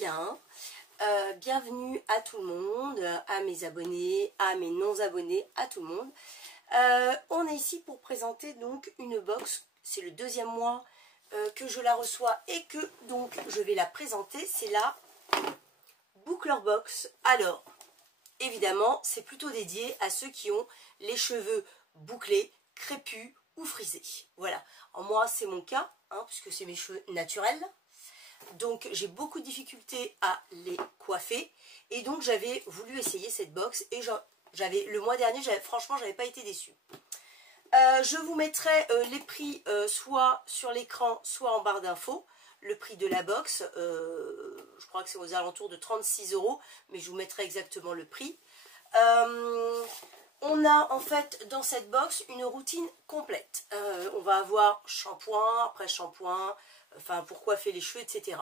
bien. Bienvenue à tout le monde, à mes abonnés, à mes non-abonnés, à tout le monde. On est ici pour présenter donc une box. C'est le deuxième mois que je la reçois et que donc je vais la présenter. C'est la Boucler Box. Alors, évidemment, c'est plutôt dédié à ceux qui ont les cheveux bouclés, crépus ou frisés. Voilà. En moi, c'est mon cas, hein, puisque c'est mes cheveux naturels. Donc j'ai beaucoup de difficultés à les coiffer et donc j'avais voulu essayer cette box et le mois dernier, franchement j'avais pas été déçue. Je vous mettrai les prix soit sur l'écran soit en barre d'infos. Le prix de la box, je crois que c'est aux alentours de 36 €, mais je vous mettrai exactement le prix. On a en fait dans cette box une routine complète. On va avoir shampoing, après shampoing, enfin pour coiffer les cheveux, etc.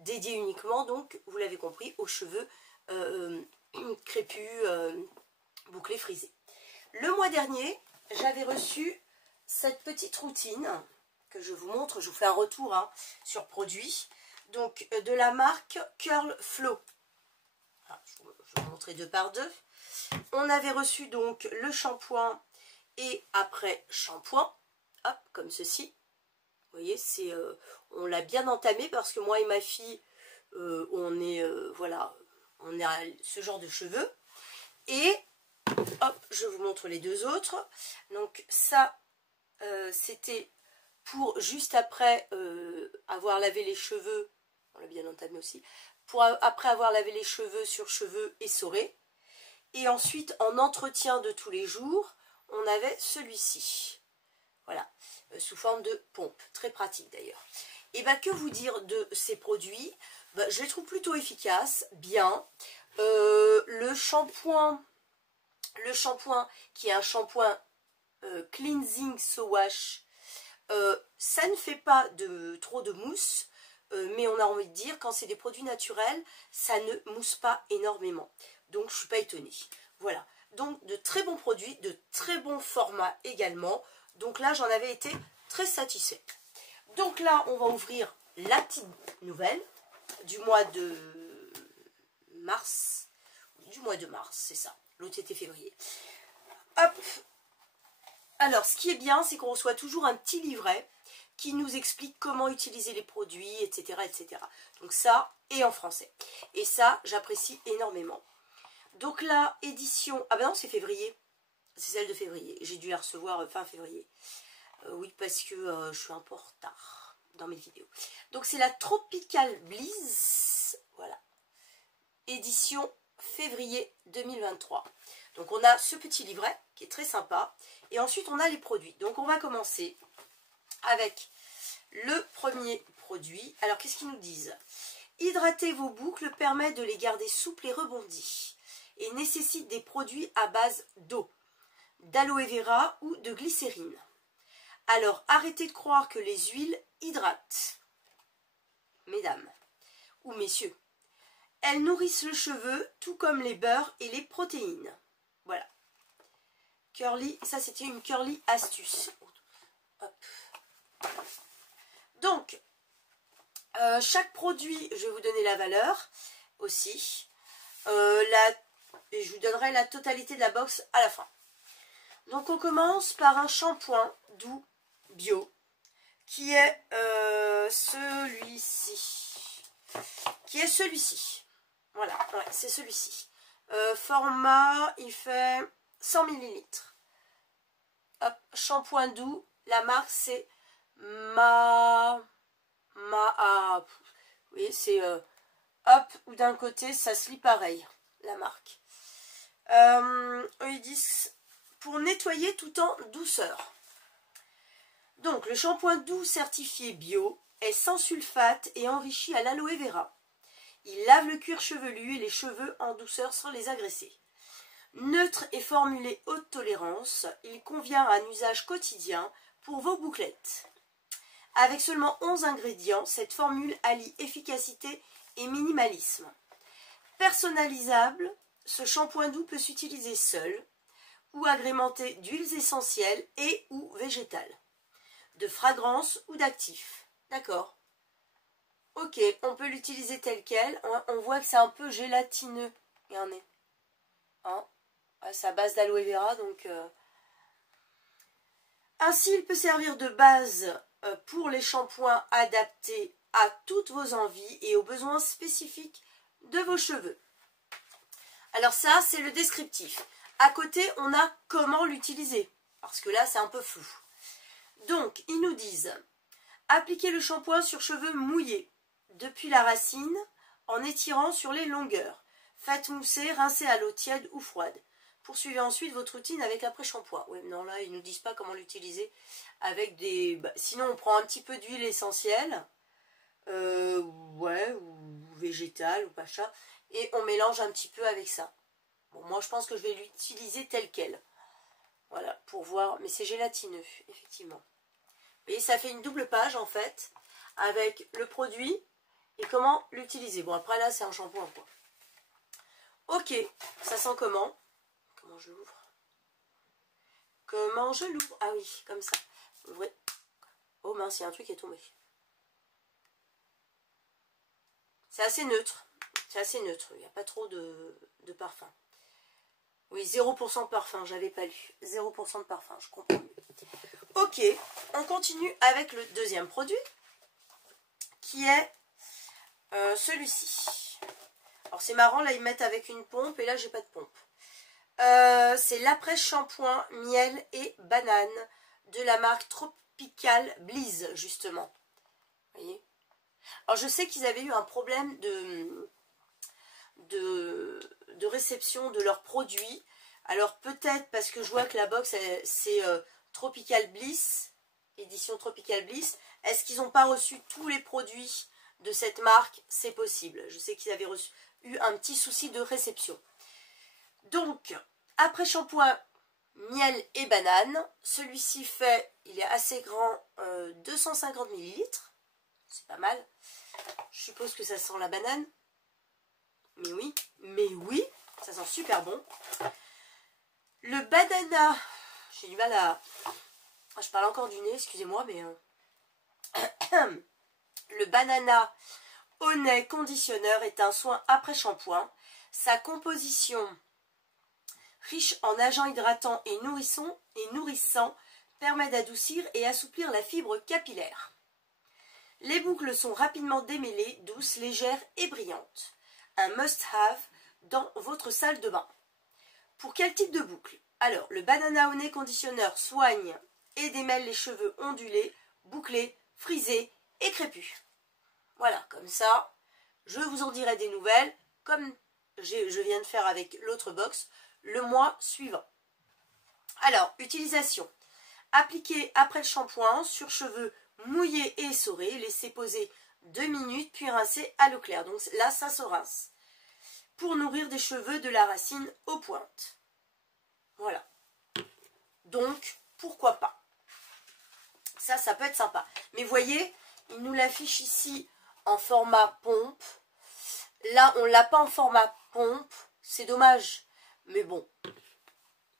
Dédié uniquement, donc, vous l'avez compris, aux cheveux crépus, bouclés, frisés. Le mois dernier, j'avais reçu cette petite routine que je vous montre. Je vous fais un retour hein, sur produit. Donc, de la marque Curl Flow. Alors, je vais vous montrer deux par deux. On avait reçu donc le shampoing et après shampoing. Hop, comme ceci. Vous voyez, on l'a bien entamé parce que moi et ma fille, on est, voilà, on a ce genre de cheveux. Et, hop, je vous montre les deux autres. Donc ça, c'était pour juste après avoir lavé les cheveux, on l'a bien entamé aussi, après avoir lavé les cheveux sur cheveux essorés. Et ensuite, en entretien de tous les jours, on avait celui-ci. Voilà, sous forme de pompe, très pratique d'ailleurs. Et bien que vous dire de ces produits, je les trouve plutôt efficaces, bien. Le shampoing qui est un shampoing cleansing so wash, ça ne fait pas trop de mousse, mais on a envie de dire quand c'est des produits naturels, ça ne mousse pas énormément. Donc je ne suis pas étonnée. Voilà, donc de très bons produits, de très bons formats également. Donc là, j'en avais été très satisfaite. Donc là, on va ouvrir la petite nouvelle du mois de mars. Du mois de mars, c'est ça. L'autre était février. Hop. Alors, ce qui est bien, c'est qu'on reçoit toujours un petit livret qui nous explique comment utiliser les produits, etc., etc. Donc ça, et en français. Et ça, j'apprécie énormément. Donc là, édition... Ah ben non, c'est février. C'est celle de février. J'ai dû la recevoir fin février. Oui, parce que je suis un peu en retard dans mes vidéos. Donc, c'est la Tropical Bliss. Voilà. Édition février 2023. Donc, on a ce petit livret qui est très sympa. Et ensuite, on a les produits. Donc, on va commencer avec le premier produit. Alors, qu'est-ce qu'ils nous disent? Hydrater vos boucles permet de les garder souples et rebondies. Et nécessite des produits à base d'eau, d'aloe vera ou de glycérine. Alors, arrêtez de croire que les huiles hydratent. Mesdames ou messieurs, elles nourrissent le cheveu, tout comme les beurres et les protéines. Voilà. Curly, ça c'était une curly astuce. Hop. Donc, chaque produit, je vais vous donner la valeur aussi. Et je vous donnerai la totalité de la box à la fin. Donc on commence par un shampoing doux bio qui est celui-ci. Voilà, ouais, c'est celui-ci. Format, il fait 100 ml. Hop, shampoing doux. La marque c'est vous voyez, c'est hop, ou d'un côté ça se lit pareil, la marque. Ils disent pour nettoyer tout en douceur. Donc le shampoing doux certifié bio est sans sulfate et enrichi à l'aloe vera. Il lave le cuir chevelu et les cheveux en douceur sans les agresser. Neutre et formulé haute tolérance, il convient à un usage quotidien pour vos bouclettes. Avec seulement 11 ingrédients, cette formule allie efficacité et minimalisme. Personnalisable, ce shampoing doux peut s'utiliser seul ou agrémenté d'huiles essentielles et ou végétales, de fragrances ou d'actifs. D'accord? Ok, on peut l'utiliser tel quel. On voit que c'est un peu gélatineux. Regardez. Hein, c'est à base d'aloe vera, donc... Ainsi, il peut servir de base pour les shampoings adaptés à toutes vos envies et aux besoins spécifiques de vos cheveux. Alors ça, c'est le descriptif. À côté, on a comment l'utiliser, parce que là, c'est un peu flou. Donc, ils nous disent, appliquez le shampoing sur cheveux mouillés, depuis la racine, en étirant sur les longueurs. Faites mousser, rincez à l'eau tiède ou froide. Poursuivez ensuite votre routine avec l'après-shampoing. Oui, non, là, ils ne nous disent pas comment l'utiliser avec des... sinon, on prend un petit peu d'huile essentielle, ouais, ou végétale, ou pas, et on mélange un petit peu avec ça. Bon, moi, je pense que je vais l'utiliser tel quel. Voilà, pour voir. Mais c'est gélatineux, effectivement. Vous voyez, ça fait une double page, en fait, avec le produit et comment l'utiliser. Bon, après, là, c'est un shampoing, quoi. Ok, ça sent comment? Comment je l'ouvre? Comment je l'ouvre? Ah oui, comme ça. Ouvrez. Oh mince, il y a un truc qui est tombé. C'est assez neutre. C'est assez neutre. Il n'y a pas trop de parfum. Oui, 0% de parfum, j'avais pas lu. 0% de parfum, je comprends mieux. Ok, on continue avec le deuxième produit, qui est celui-ci. Alors c'est marrant, là ils mettent avec une pompe, et là j'ai pas de pompe. C'est l'après-shampoing miel et banane de la marque Tropical Bliss, justement. Vous voyez? Alors je sais qu'ils avaient eu un problème de réception de leurs produits. Alors peut-être parce que je vois que la box c'est Tropical Bliss, édition Tropical Bliss. Est-ce qu'ils n'ont pas reçu tous les produits de cette marque? C'est possible. Je sais qu'ils avaient eu un petit souci de réception. Donc, après shampoing miel et banane, celui-ci fait, il est assez grand, 250 ml. C'est pas mal. Je suppose que ça sent la banane. Mais oui, ça sent super bon. Le banana, j'ai du mal à... Je parle encore du nez, excusez-moi, mais... Le banana Honey Conditionneur est un soin après shampoing. Sa composition riche en agents hydratants et nourrissants permet d'adoucir et assouplir la fibre capillaire. Les boucles sont rapidement démêlées, douces, légères et brillantes. Un must-have dans votre salle de bain. Pour quel type de boucle? Alors, le Banana Honey Conditionneur soigne et démêle les cheveux ondulés, bouclés, frisés et crépus. Voilà, comme ça, je vous en dirai des nouvelles, comme je viens de faire avec l'autre box, le mois suivant. Alors, utilisation. Appliquez après le shampoing sur cheveux mouillés et essorés, laissez poser 2 minutes, puis rincer à l'eau claire. Donc là, ça se rince. Pour nourrir des cheveux de la racine aux pointes. Voilà. Donc, pourquoi pas? Ça peut être sympa. Mais voyez, il nous l'affiche ici en format pompe. Là, on ne l'a pas en format pompe. C'est dommage. Mais bon,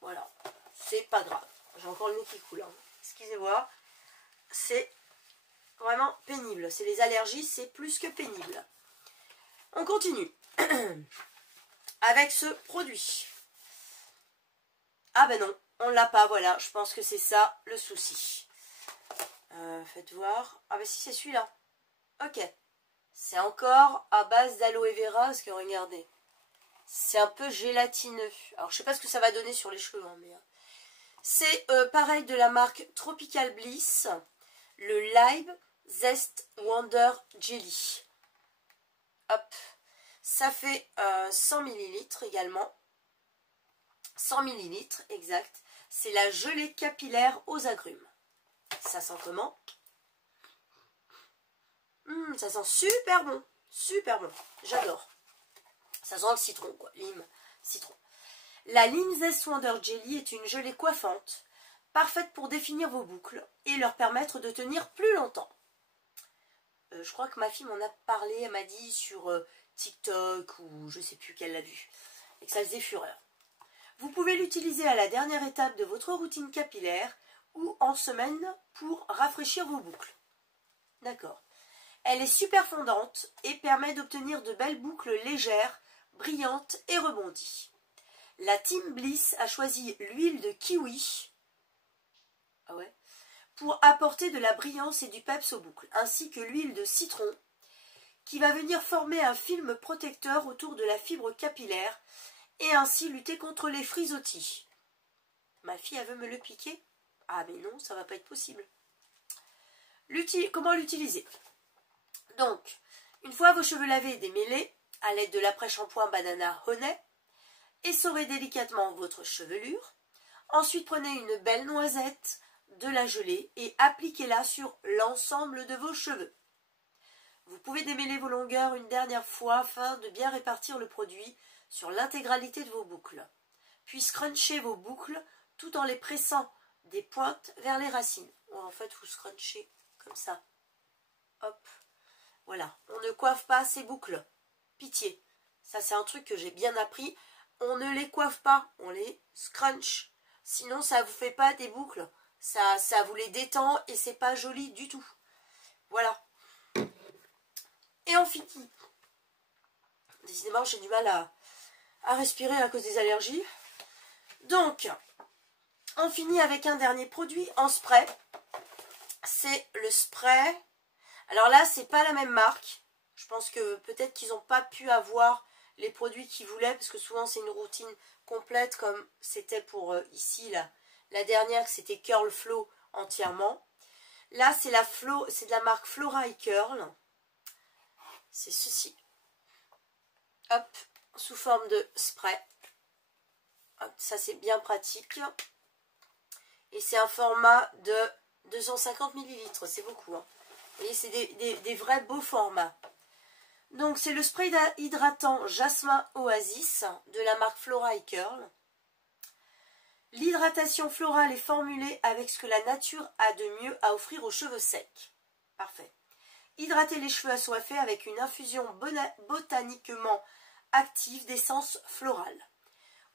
voilà. C'est pas grave. J'ai encore le nez qui coule. Hein. Excusez-moi. C'est vraiment pénible. C'est les allergies, c'est plus que pénible. On continue. Avec ce produit. Ah ben non, on l'a pas, voilà. Je pense que c'est ça le souci. Faites voir. Ah ben si, c'est celui-là. Ok. C'est encore à base d'aloe vera, parce que regardez. C'est un peu gélatineux. Alors je sais pas ce que ça va donner sur les cheveux. Hein, mais... C'est pareil de la marque Tropical Bliss. Le Live Zest Wonder Jelly. Hop. Ça fait 100 ml également. 100 ml, exact. C'est la gelée capillaire aux agrumes. Ça sent comment? Ça sent super bon. Super bon. J'adore. Ça sent le citron, quoi. Lime, citron. La Lime Zest Wonder Jelly est une gelée coiffante, parfaite pour définir vos boucles et leur permettre de tenir plus longtemps. Je crois que ma fille m'en a parlé, elle m'a dit sur TikTok ou je sais plus qu'elle l'a vu. Et que ça faisait fureur. Vous pouvez l'utiliser à la dernière étape de votre routine capillaire ou en semaine pour rafraîchir vos boucles. D'accord. Elle est super fondante et permet d'obtenir de belles boucles légères, brillantes et rebondies. La Team Bliss a choisi l'huile de kiwi pour apporter de la brillance et du peps aux boucles, ainsi que l'huile de citron qui va venir former un film protecteur autour de la fibre capillaire et ainsi lutter contre les frisottis. Ma fille, elle veut me le piquer? Ah mais non, ça va pas être possible. Comment l'utiliser? Donc, une fois vos cheveux lavés et démêlés, à l'aide de l'après-shampoing Banana Honey, essorez délicatement votre chevelure. Ensuite, prenez une belle noisette, de la gelée et appliquez-la sur l'ensemble de vos cheveux. Vous pouvez démêler vos longueurs une dernière fois afin de bien répartir le produit sur l'intégralité de vos boucles. Puis scrunchez vos boucles tout en les pressant des pointes vers les racines. Bon, en fait, vous scrunchez comme ça. Hop. Voilà. On ne coiffe pas ces boucles. Pitié. Ça, c'est un truc que j'ai bien appris. On ne les coiffe pas. On les scrunch. Sinon, ça ne vous fait pas des boucles. Ça vous les détend et c'est pas joli du tout. Voilà. Et on finit. Décidément, j'ai du mal à respirer à cause des allergies. Donc, on finit avec un dernier produit en spray. C'est le spray. Alors là, c'est pas la même marque. Je pense que peut-être qu'ils n'ont pas pu avoir les produits qu'ils voulaient, parce que souvent c'est une routine complète, comme c'était pour ici, la dernière, c'était Curl Flow entièrement. Là, c'est de la marque Flora et Curl. C'est ceci. Hop, sous forme de spray. Hop, ça, c'est bien pratique. Et c'est un format de 250 ml. C'est beaucoup. Hein. Vous voyez, c'est des vrais beaux formats. Donc, c'est le spray hydratant Jasmin Oasis de la marque Flora et Curl. L'hydratation florale est formulée avec ce que la nature a de mieux à offrir aux cheveux secs. Parfait. Hydratez les cheveux assoiffés avec une infusion botaniquement active d'essence florale.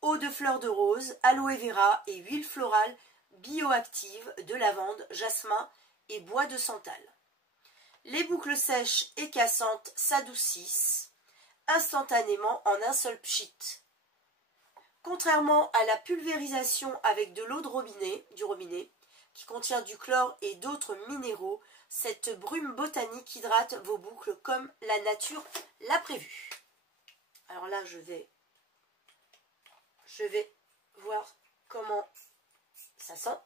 Eau de fleurs de rose, aloe vera et huile florale bioactive de lavande, jasmin et bois de santal. Les boucles sèches et cassantes s'adoucissent instantanément en un seul pchit. Contrairement à la pulvérisation avec de l'eau du robinet, qui contient du chlore et d'autres minéraux, cette brume botanique hydrate vos boucles comme la nature l'a prévu. Alors là, je vais voir comment ça sent.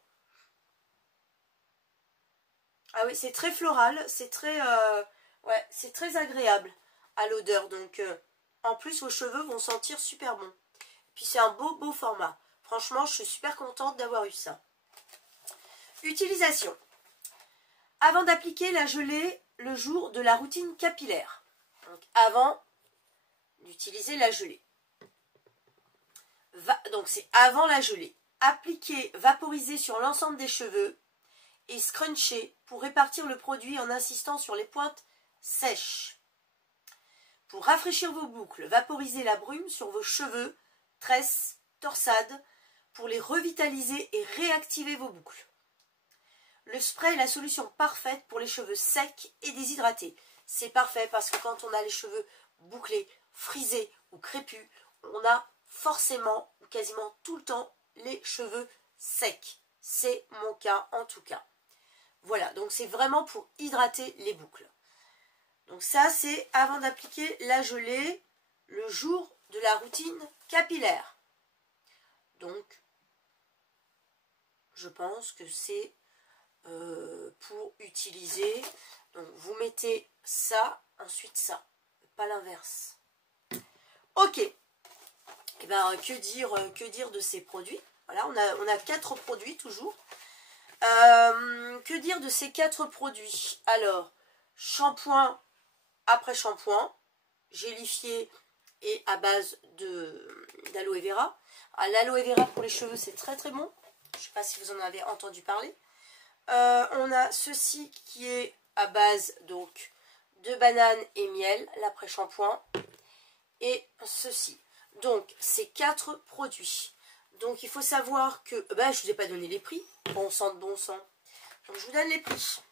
Ah oui, c'est très floral, c'est très agréable à l'odeur. Donc, en plus, vos cheveux vont sentir super bon. Puis c'est un beau format. Franchement, je suis super contente d'avoir eu ça. Utilisation. Avant d'appliquer la gelée le jour de la routine capillaire. Donc avant d'utiliser la gelée. Donc c'est avant la gelée. Appliquer, vaporiser sur l'ensemble des cheveux et scruncher pour répartir le produit en insistant sur les pointes sèches. Pour rafraîchir vos boucles, vaporisez la brume sur vos cheveux, tresses, torsades, pour les revitaliser et réactiver vos boucles. Le spray est la solution parfaite pour les cheveux secs et déshydratés. C'est parfait parce que quand on a les cheveux bouclés, frisés ou crépus, on a forcément, ou quasiment tout le temps, les cheveux secs. C'est mon cas en tout cas. Voilà, donc c'est vraiment pour hydrater les boucles. Donc ça, c'est avant d'appliquer la gelée le jour de la routine capillaire. Donc, je pense que c'est pour utiliser. Donc, vous mettez ça, ensuite ça, pas l'inverse. Ok. Et ben, que dire de ces produits? Voilà, on a 4 produits toujours. Que dire de ces 4 produits? Alors, shampoing après shampoing, gélifié et à base d'aloe vera. L'aloe vera pour les cheveux, c'est très très bon. Je ne sais pas si vous en avez entendu parler. On a ceci qui est à base donc de banane et miel, l'après-shampoing. Et ceci. Donc, ces 4 produits. Donc, il faut savoir que... je ne vous ai pas donné les prix. Bon sang de bon sang. Donc, je vous donne les prix.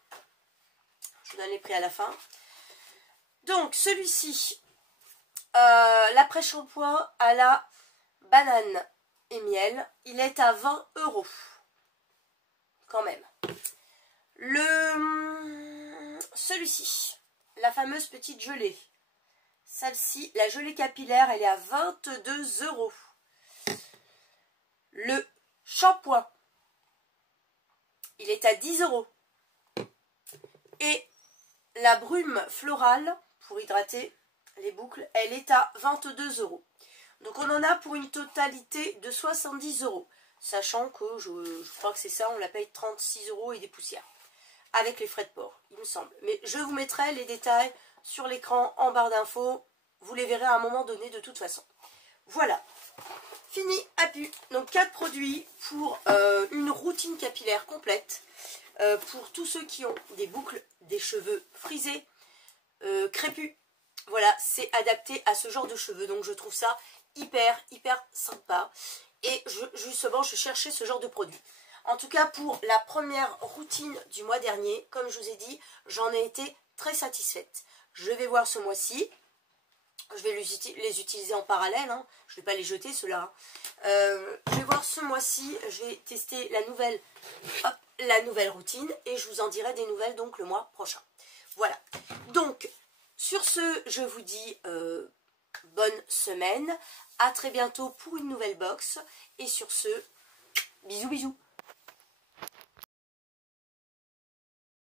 Je vous donne les prix à la fin. Donc celui-ci, l'après-shampoing à la banane et miel, il est à 20 €. Quand même. Celui-ci, la fameuse petite gelée. Celle-ci, la gelée capillaire, elle est à 22 €. Le shampoing, il est à 10 €. Et la brume florale, pour hydrater les boucles, elle est à 22 €. Donc on en a pour une totalité de 70 €. Sachant que je crois que c'est ça, on la paye 36 € et des poussières. Avec les frais de port, il me semble. Mais je vous mettrai les détails sur l'écran en barre d'infos. Vous les verrez à un moment donné de toute façon. Voilà. Fini à pu. Donc 4 produits pour une routine capillaire complète. Pour tous ceux qui ont des boucles, des cheveux frisés, crépus. Voilà, c'est adapté à ce genre de cheveux. Donc je trouve ça hyper sympa. Et justement, je cherchais ce genre de produit. En tout cas, pour la première routine du mois dernier, comme je vous ai dit, j'en ai été très satisfaite. Je vais voir ce mois-ci. Je vais les utiliser en parallèle. Hein. Je ne vais pas les jeter, ceux-là. Je vais voir ce mois-ci. Je vais tester la nouvelle routine. Et je vous en dirai des nouvelles donc le mois prochain. Voilà. Donc, sur ce, je vous dis bonne semaine. À très bientôt pour une nouvelle box. Et sur ce, bisous bisous.